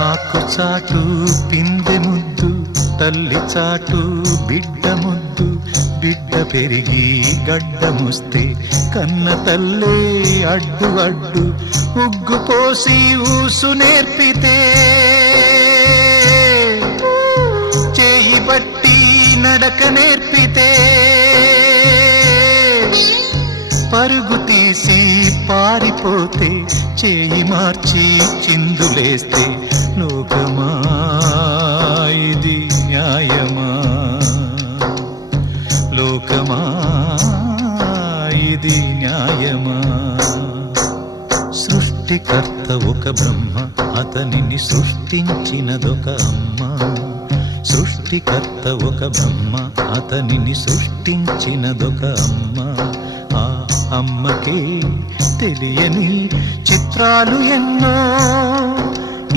ఆకు చాటు పిందె ముద్దు, తల్లి చాటు బిడ్డ ముద్దు. బిడ్డ పెరిగి గడ్డముస్తే కన్న తల్లే అడ్డు అడ్డు. ఉగ్గు పోసి ఊసు నేర్పితే, చేయి బట్టి నడక నేర్పితే, పరుగు తీసి పారిపోతే, చేయి మార్చి చిందులేస్తే, లోకమా ఇది న్యాయమా? లోకమా ఇది న్యాయమా? సృష్టికర్త ఒక బ్రహ్మ, అతనిని సృష్టించినదొక అమ్మ. సృష్టికర్త ఒక బ్రహ్మ, అతనిని సృష్టించినదొక అమ్మ. ఆ అమ్మకే తెలియని చిత్రాలు ఎన్నో.